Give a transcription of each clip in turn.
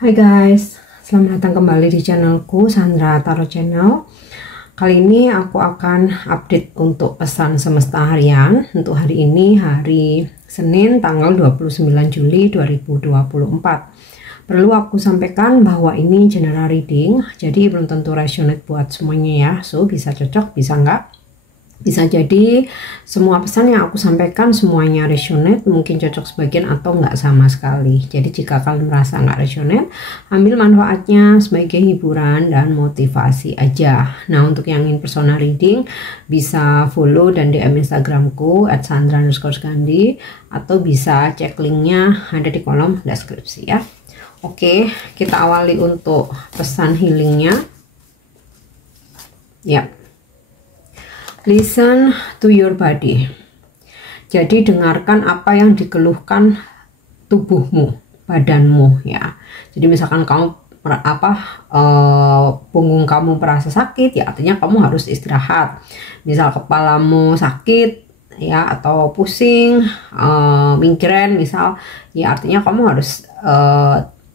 Hai guys, selamat datang kembali di channelku Sandra Tarot Channel. Kali ini aku akan update untuk pesan semesta harian untuk hari ini, hari Senin tanggal 29 Juli 2024. Perlu aku sampaikan bahwa ini general reading, jadi belum tentu resonate buat semuanya ya. So bisa cocok, bisa enggak. Bisa jadi semua pesan yang aku sampaikan semuanya resonate, mungkin cocok sebagian atau enggak sama sekali. Jadi jika kalian merasa enggak resonate, ambil manfaatnya sebagai hiburan dan motivasi aja. Nah, untuk yang ingin personal reading bisa follow dan DM Instagramku @sandra_gandhi atau bisa cek linknya ada di kolom deskripsi ya. Oke, kita awali untuk pesan healingnya. Yap. Listen to your body. Jadi dengarkan apa yang dikeluhkan tubuhmu, badanmu ya. Jadi misalkan kamu punggung kamu merasa sakit, ya artinya kamu harus istirahat. Misal kepalamu sakit ya atau pusing, migrain misal, ya artinya kamu harus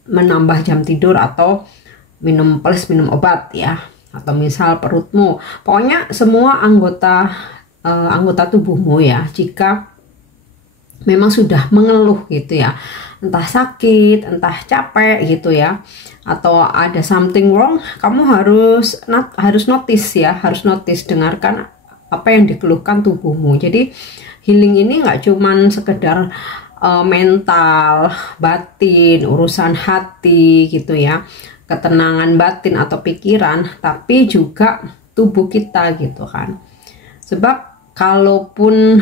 menambah jam tidur atau minum obat ya. Atau misal perutmu, pokoknya semua anggota tubuhmu ya, jika memang sudah mengeluh gitu ya, entah sakit, entah capek gitu ya, atau ada something wrong, kamu harus notice ya, harus notice, dengarkan apa yang dikeluhkan tubuhmu. Jadi healing ini nggak cuman sekedar mental, batin, urusan hati gitu ya, ketenangan batin atau pikiran, tapi juga tubuh kita gitu kan. Sebab kalaupun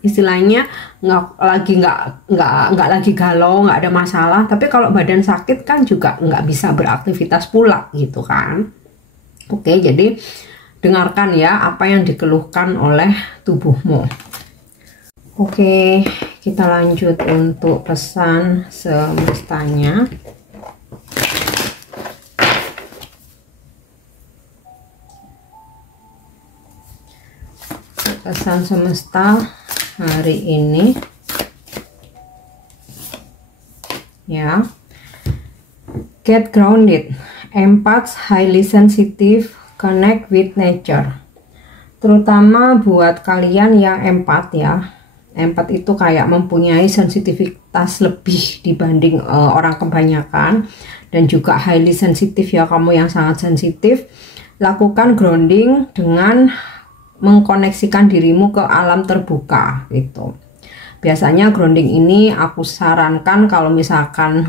istilahnya nggak lagi galau, nggak ada masalah, tapi kalau badan sakit kan juga nggak bisa beraktivitas pula gitu kan. Oke, jadi dengarkan ya apa yang dikeluhkan oleh tubuhmu. Oke, kita lanjut untuk pesan semestanya. Pesan semesta hari ini ya, get grounded, empaths highly sensitive, connect with nature. Terutama buat kalian yang empat ya, empat itu kayak mempunyai sensitivitas lebih dibanding orang kebanyakan, dan juga highly sensitive ya, kamu yang sangat sensitif. Lakukan grounding dengan mengkoneksikan dirimu ke alam terbuka gitu. Biasanya grounding ini aku sarankan kalau misalkan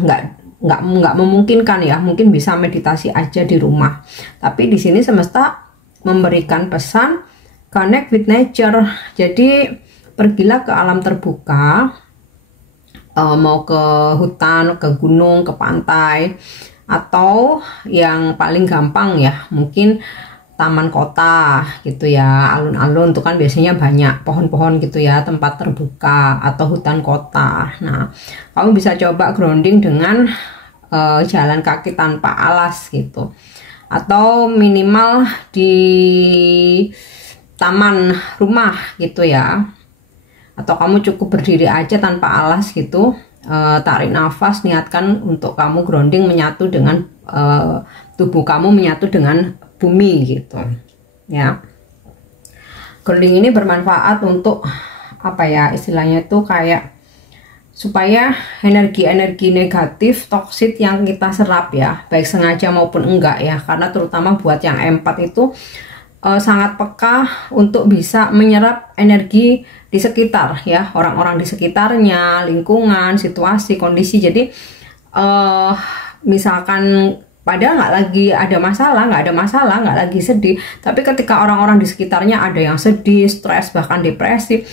nggak memungkinkan ya, mungkin bisa meditasi aja di rumah. Tapi di sini semesta memberikan pesan connect with nature. Jadi pergilah ke alam terbuka, mau ke hutan, ke gunung, ke pantai, atau yang paling gampang ya mungkin taman kota gitu ya, alun-alun tuh kan biasanya banyak pohon-pohon gitu ya, tempat terbuka atau hutan kota. Nah, kamu bisa coba grounding dengan jalan kaki tanpa alas gitu, atau minimal di taman rumah gitu ya, atau kamu cukup berdiri aja tanpa alas gitu. Tarik nafas, niatkan untuk kamu grounding menyatu dengan tubuh kamu, menyatu dengan bumi gitu ya. Grounding ini bermanfaat untuk apa ya, istilahnya tuh kayak supaya energi-energi negatif toksik yang kita serap ya, baik sengaja maupun enggak ya, karena terutama buat yang empat itu sangat peka untuk bisa menyerap energi di sekitar ya, orang-orang di sekitarnya, lingkungan, situasi, kondisi. Jadi misalkan padahal nggak lagi ada masalah, nggak lagi sedih, tapi ketika orang-orang di sekitarnya ada yang sedih, stres, bahkan depresi,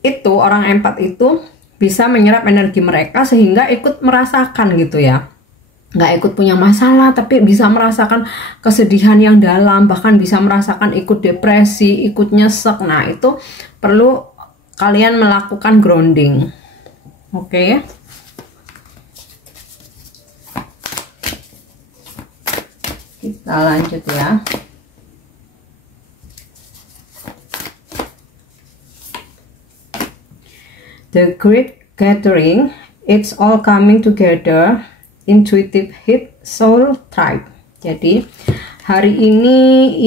itu orang empat itu bisa menyerap energi mereka sehingga ikut merasakan gitu ya, nggak ikut punya masalah tapi bisa merasakan kesedihan yang dalam, bahkan bisa merasakan ikut depresi, ikut nyesek. Nah, itu perlu kalian melakukan grounding. Oke. Kita lanjut ya. The Great Gathering It's all coming together, intuitive hit, soul tribe. Jadi hari ini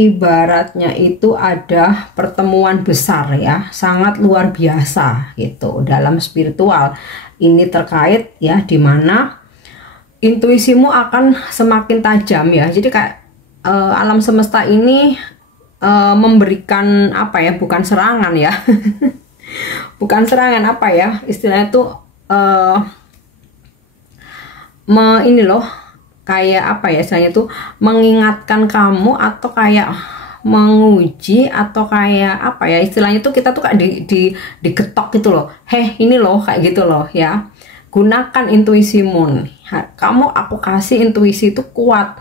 ibaratnya itu ada pertemuan besar ya, sangat luar biasa gitu dalam spiritual. Ini terkait ya, dimana intuisimu akan semakin tajam ya. Jadi kayak alam semesta ini memberikan apa ya, bukan serangan ya. Bukan serangan, apa ya istilahnya tuh, ini loh, kayak apa ya istilahnya tuh, mengingatkan kamu atau kayak menguji atau kayak apa ya istilahnya tuh, kita tuh kayak digetok gitu loh. Ini loh kayak gitu loh ya. Gunakan intuisimu. Kamu, aku kasih intuisi itu kuat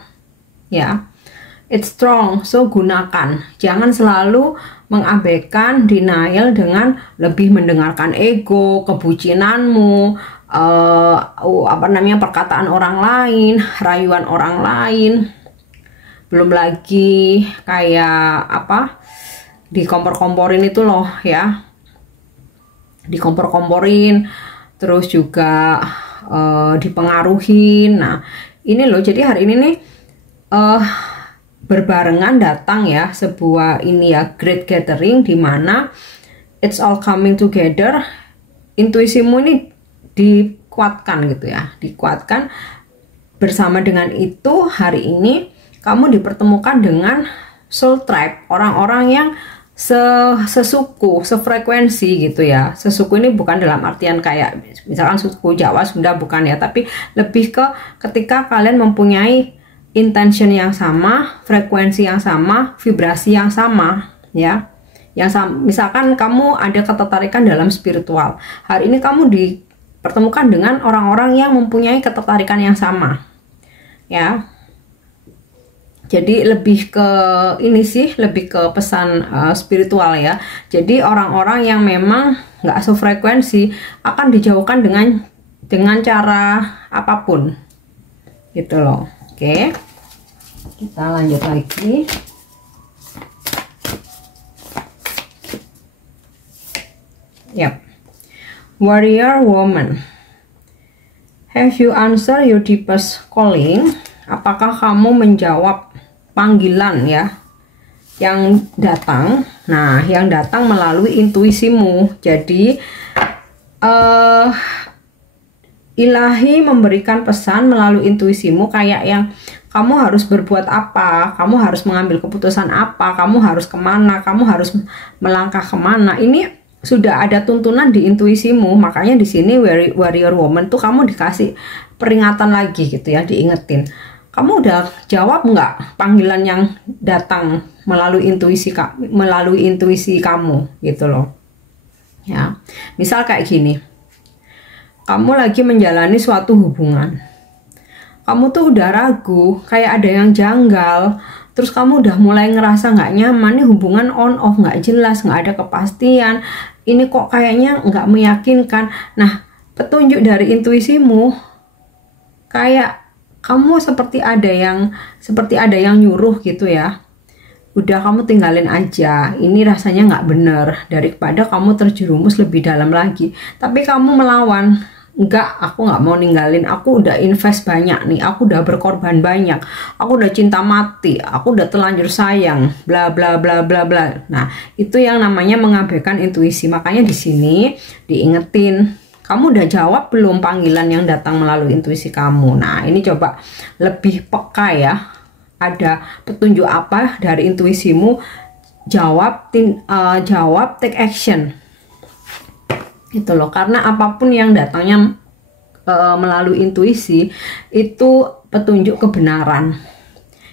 ya. It's strong, so gunakan. Jangan selalu mengabaikan, denial dengan lebih mendengarkan ego, kebucinanmu, apa namanya, perkataan orang lain, rayuan orang lain. Belum lagi kayak apa, dikompor-komporin itu loh ya, dikompor-komporin, terus juga dipengaruhin. Nah ini loh, jadi hari ini nih berbarengan datang ya sebuah ini ya, great gathering, dimana it's all coming together. Intuisimu ini dikuatkan gitu ya, dikuatkan. Bersama dengan itu hari ini kamu dipertemukan dengan soul tribe, orang-orang yang sesuku, sefrekuensi gitu ya. Sesuku ini bukan dalam artian kayak misalkan suku Jawa, Sunda, bukan ya, tapi lebih ke ketika kalian mempunyai intention yang sama, frekuensi yang sama, vibrasi yang sama ya. Misalkan kamu ada ketertarikan dalam spiritual, hari ini kamu dipertemukan dengan orang-orang yang mempunyai ketertarikan yang sama ya. Jadi lebih ke ini sih, lebih ke pesan spiritual ya. Jadi orang-orang yang memang nggak sefrekuensi akan dijauhkan dengan cara apapun gitu loh. Oke, kita lanjut lagi. Yep. Warrior woman, have you answer your deepest calling? Apakah kamu menjawab panggilan ya yang datang? Nah, yang datang melalui intuisimu. Jadi ilahi memberikan pesan melalui intuisimu, kayak yang kamu harus berbuat apa, kamu harus mengambil keputusan apa, kamu harus kemana, kamu harus melangkah kemana. Ini sudah ada tuntunan di intuisimu. Makanya di sini warrior woman tuh kamu dikasih peringatan lagi gitu ya, diingetin. Kamu udah jawab nggak panggilan yang datang melalui intuisi kamu gitu loh ya. Misal kayak gini, kamu lagi menjalani suatu hubungan, kamu tuh udah ragu, kayak ada yang janggal, terus kamu udah mulai ngerasa nggak nyaman nih, hubungan on off nggak jelas, nggak ada kepastian, ini kok kayaknya nggak meyakinkan. Nah, petunjuk dari intuisimu kayak kamu seperti ada yang nyuruh gitu ya. Udah, kamu tinggalin aja, ini rasanya nggak bener, daripada kamu terjerumus lebih dalam lagi. Tapi kamu melawan, enggak, aku nggak mau ninggalin, aku udah invest banyak nih, aku udah berkorban banyak, aku udah cinta mati, aku udah telanjur sayang, bla bla bla bla bla. Nah, itu yang namanya mengabaikan intuisi. Makanya di sini diingetin, kamu udah jawab belum panggilan yang datang melalui intuisi kamu? Nah, ini coba lebih peka ya. Ada petunjuk apa dari intuisimu? Jawab, take action. Itu loh, karena apapun yang datangnya melalui intuisi itu petunjuk kebenaran.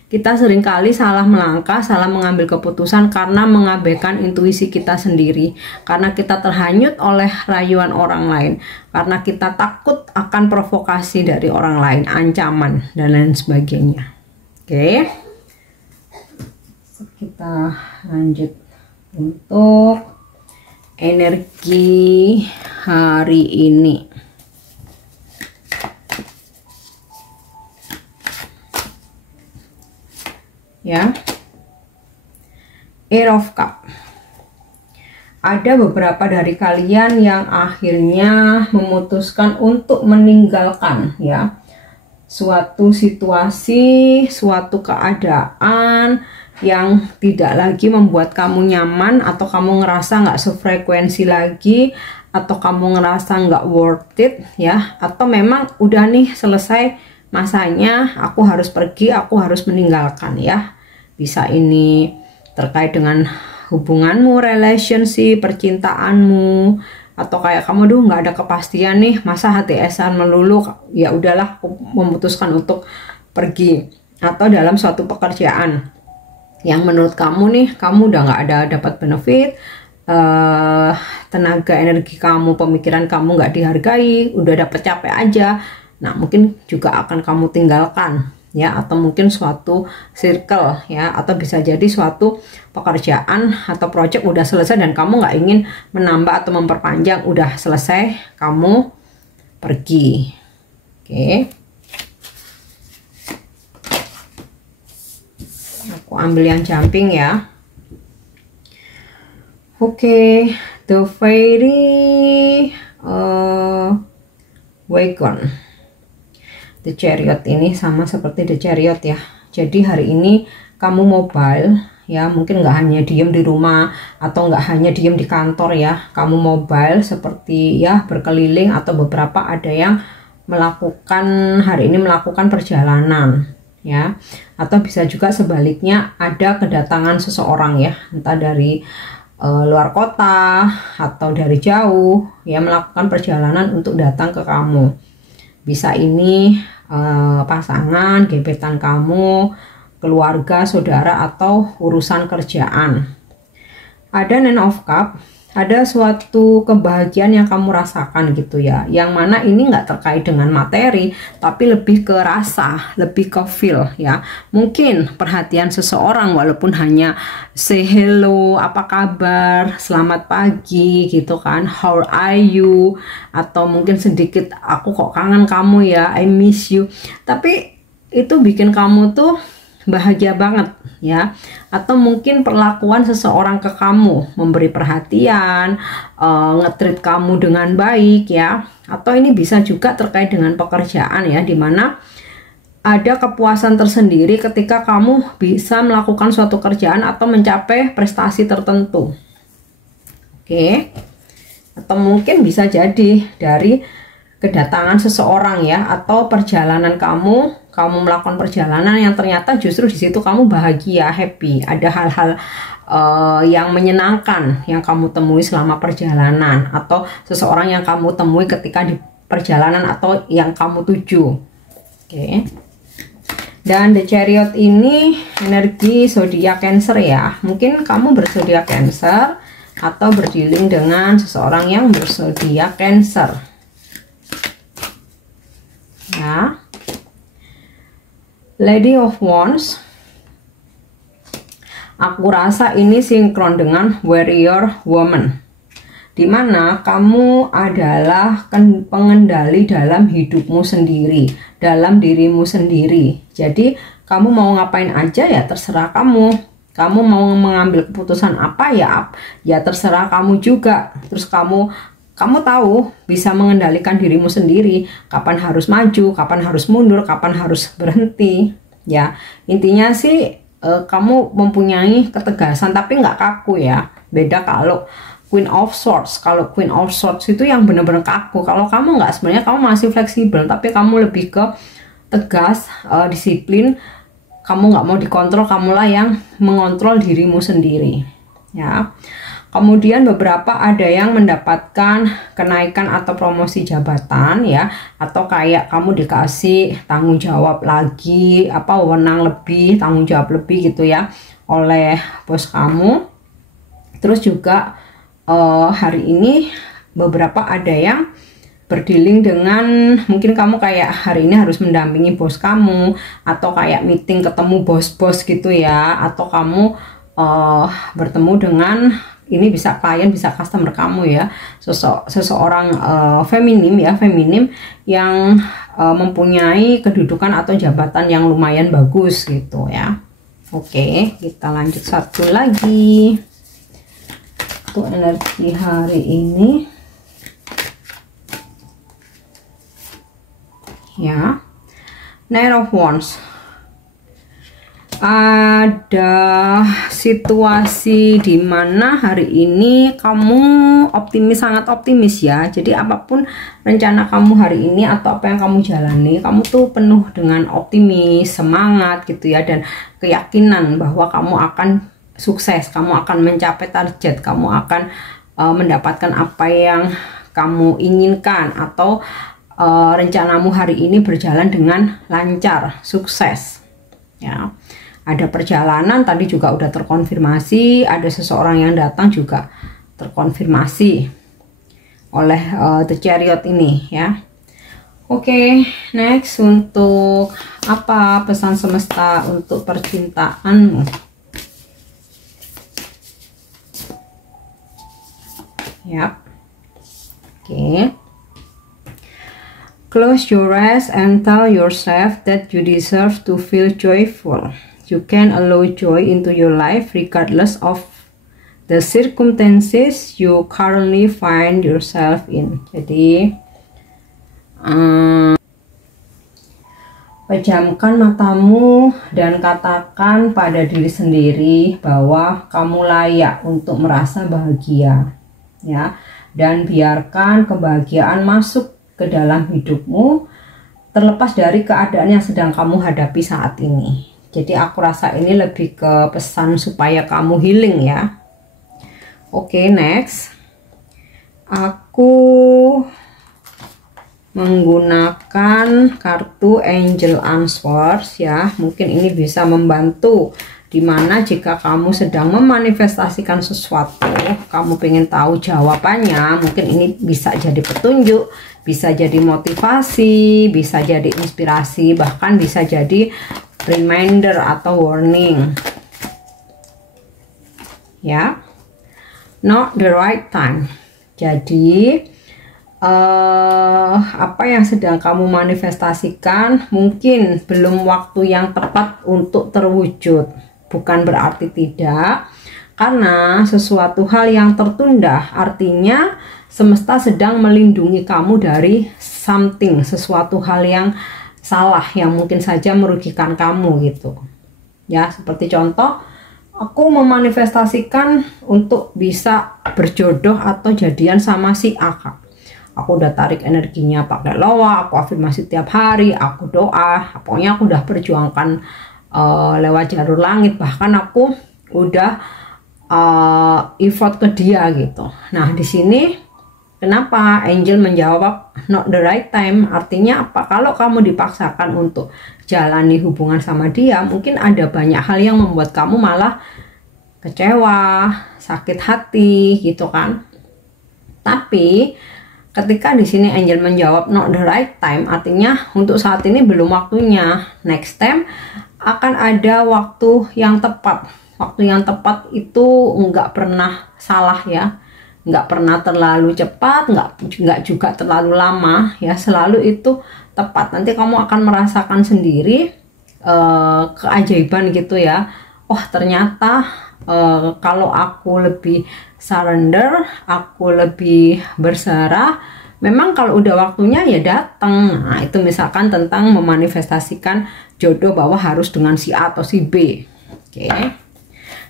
Kita seringkali salah melangkah, salah mengambil keputusan karena mengabaikan intuisi kita sendiri. Karena kita terhanyut oleh rayuan orang lain. Karena kita takut akan provokasi dari orang lain, ancaman, dan lain sebagainya. Oke. Kita lanjut untuk energi hari ini. Ya, Air of Cup. ada beberapa dari kalian yang akhirnya memutuskan untuk meninggalkan ya suatu situasi, suatu keadaan yang tidak lagi membuat kamu nyaman, atau kamu ngerasa nggak sefrekuensi lagi, atau kamu ngerasa nggak worth it ya, atau memang udah nih selesai masanya, aku harus pergi, aku harus meninggalkan ya. Bisa ini terkait dengan hubunganmu, relationship, percintaanmu, atau kayak kamu dulu nggak ada kepastian nih, masa HTS-an melulu, ya udahlah aku memutuskan untuk pergi. Atau dalam suatu pekerjaan yang menurut kamu nih, kamu udah nggak ada dapat benefit, tenaga energi kamu, pemikiran kamu nggak dihargai, udah dapet capek aja, nah mungkin juga akan kamu tinggalkan ya. Atau mungkin suatu circle ya, atau bisa jadi suatu pekerjaan atau project udah selesai dan kamu nggak ingin menambah atau memperpanjang, udah selesai, kamu pergi. Oke, aku ambil yang jumping ya. Oke, the fairy wagon. The Chariot ini sama seperti The Chariot ya. Jadi hari ini kamu mobile ya, mungkin nggak hanya diem di rumah atau nggak hanya diem di kantor ya. Kamu mobile seperti ya berkeliling, atau beberapa ada yang melakukan hari ini melakukan perjalanan ya. Atau bisa juga sebaliknya, ada kedatangan seseorang ya, entah dari luar kota atau dari jauh ya, melakukan perjalanan untuk datang ke kamu. Bisa ini pasangan, gebetan kamu, keluarga, saudara, atau urusan kerjaan. Ada Nine of Cups, ada suatu kebahagiaan yang kamu rasakan gitu ya, yang mana ini nggak terkait dengan materi, tapi lebih ke rasa, lebih ke feel ya. Mungkin perhatian seseorang, walaupun hanya say hello, apa kabar, selamat pagi gitu kan, how are you, atau mungkin sedikit aku kok kangen kamu ya, I miss you, tapi itu bikin kamu tuh bahagia banget ya. Atau mungkin perlakuan seseorang ke kamu, memberi perhatian, nge-treat kamu dengan baik ya. Atau ini bisa juga terkait dengan pekerjaan ya, dimana ada kepuasan tersendiri ketika kamu bisa melakukan suatu kerjaan atau mencapai prestasi tertentu. Oke, atau mungkin bisa jadi dari kedatangan seseorang ya, atau perjalanan kamu melakukan perjalanan yang ternyata justru di situ kamu bahagia, happy, ada hal-hal yang menyenangkan yang kamu temui selama perjalanan, atau seseorang yang kamu temui ketika di perjalanan atau yang kamu tuju. Oke. Dan The Chariot ini energi zodiak Cancer ya. Mungkin kamu berzodiak Cancer atau berdealing dengan seseorang yang berzodiak Cancer. Ya. Lady of Wands, aku rasa ini sinkron dengan Warrior Woman, dimana kamu adalah pengendali dalam hidupmu sendiri, dalam dirimu sendiri. Jadi kamu mau ngapain aja ya terserah kamu. Kamu mau mengambil keputusan apa ya terserah kamu juga. Terus kamu tahu bisa mengendalikan dirimu sendiri, kapan harus maju, kapan harus mundur, kapan harus berhenti ya. Intinya sih kamu mempunyai ketegasan tapi nggak kaku ya. Beda kalau Queen of Swords. Kalau Queen of Swords itu yang benar-benar kaku. Kalau kamu nggak, sebenarnya kamu masih fleksibel, tapi kamu lebih ke tegas, disiplin. Kamu nggak mau dikontrol, kamulah yang mengontrol dirimu sendiri ya. Kemudian beberapa ada yang mendapatkan kenaikan atau promosi jabatan ya, atau kayak kamu dikasih tanggung jawab lagi, wewenang lebih, tanggung jawab lebih gitu ya oleh bos kamu. Terus juga hari ini beberapa ada yang berdealing dengan, mungkin kamu kayak hari ini harus mendampingi bos kamu, atau kayak meeting ketemu bos-bos gitu ya, atau kamu bertemu dengan, ini bisa klien, bisa customer kamu ya, seseorang feminim yang mempunyai kedudukan atau jabatan yang lumayan bagus gitu ya. Oke, kita lanjut satu lagi. untuk energi hari ini ya. Knight of Wands, ada situasi di mana hari ini kamu optimis, sangat optimis ya. Jadi apapun rencana kamu hari ini atau apa yang kamu jalani, kamu tuh penuh dengan optimis, semangat gitu ya, dan keyakinan bahwa kamu akan sukses, kamu akan mencapai target, kamu akan mendapatkan apa yang kamu inginkan, atau rencanamu hari ini berjalan dengan lancar, sukses ya. Ada perjalanan tadi juga udah terkonfirmasi, ada seseorang yang datang juga terkonfirmasi oleh The Chariot ini ya. Oke, next, untuk apa pesan semesta untuk percintaanmu? Ya. Oke. Close your eyes and tell yourself that you deserve to feel joyful. You can allow joy into your life regardless of the circumstances you currently find yourself in. Jadi, pejamkan matamu dan katakan pada diri sendiri bahwa kamu layak untuk merasa bahagia, ya. Dan biarkan kebahagiaan masuk ke dalam hidupmu terlepas dari keadaan yang sedang kamu hadapi saat ini. Jadi aku rasa ini lebih ke pesan supaya kamu healing ya. Oke, next. Aku menggunakan kartu Angel Answers ya. Mungkin ini bisa membantu, dimana jika kamu sedang memanifestasikan sesuatu, kamu pengen tahu jawabannya, mungkin ini bisa jadi petunjuk, bisa jadi motivasi, bisa jadi inspirasi, bahkan bisa jadi reminder atau warning ya. Not the right time. Jadi apa yang sedang kamu manifestasikan mungkin belum waktu yang tepat untuk terwujud. Bukan berarti tidak, karena sesuatu hal yang tertunda artinya semesta sedang melindungi kamu dari something, sesuatu hal yang salah yang mungkin saja merugikan kamu gitu ya. Seperti contoh, aku memanifestasikan untuk bisa berjodoh atau jadian sama si A. Aku udah tarik energinya pakai loa, aku afirmasi tiap hari, aku doa, pokoknya aku udah perjuangkan lewat jalur langit, bahkan aku udah effort ke dia gitu. Nah, di sini kenapa Angel menjawab not the right time? Artinya apa? Kalau kamu dipaksakan untuk jalani hubungan sama dia, mungkin ada banyak hal yang membuat kamu malah kecewa, sakit hati gitu kan. Tapi ketika di sini Angel menjawab not the right time, artinya untuk saat ini belum waktunya. Next time akan ada waktu yang tepat. Waktu yang tepat itu nggak pernah salah ya, nggak pernah terlalu cepat, nggak juga terlalu lama ya, selalu itu tepat. Nanti kamu akan merasakan sendiri keajaiban gitu ya. Oh ternyata kalau aku lebih surrender, aku lebih berserah, memang kalau udah waktunya ya datang. Nah itu misalkan tentang memanifestasikan jodoh bahwa harus dengan si A atau si B. Oke.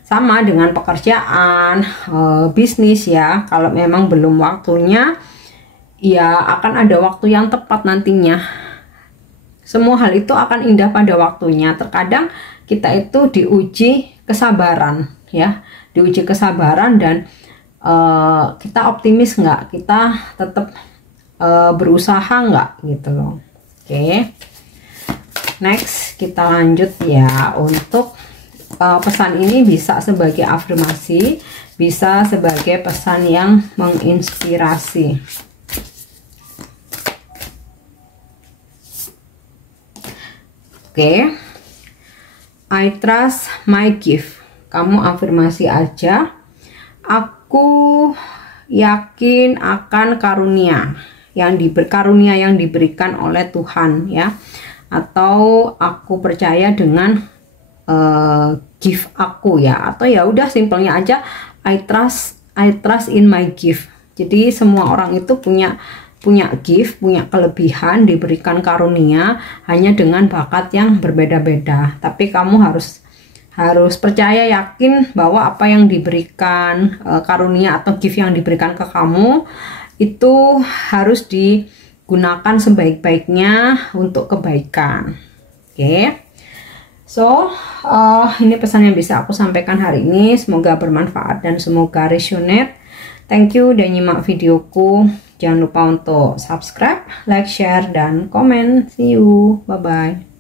Sama dengan pekerjaan, bisnis ya. Kalau memang belum waktunya, ya akan ada waktu yang tepat nantinya. Semua hal itu akan indah pada waktunya. Terkadang kita itu diuji kesabaran ya, diuji kesabaran dan kita optimis nggak, kita tetap berusaha nggak gitu loh. Oke. Next kita lanjut ya. Untuk pesan ini bisa sebagai afirmasi, bisa sebagai pesan yang menginspirasi. Oke. I trust my gift. Kamu afirmasi aja. Aku yakin akan karunia yang diberikan oleh Tuhan ya. Atau aku percaya dengan gift aku ya, atau ya udah simpelnya aja I trust I trust in my gift. Jadi semua orang itu punya gift, punya kelebihan, diberikan karunia hanya dengan bakat yang berbeda-beda. Tapi kamu harus percaya, yakin bahwa apa yang diberikan, karunia atau gift yang diberikan ke kamu itu harus digunakan sebaik-baiknya untuk kebaikan. Oke. So, ini pesan yang bisa aku sampaikan hari ini. Semoga bermanfaat dan semoga resonate. Thank you udah nyimak videoku. Jangan lupa untuk subscribe, like, share, dan komen. See you. Bye-bye.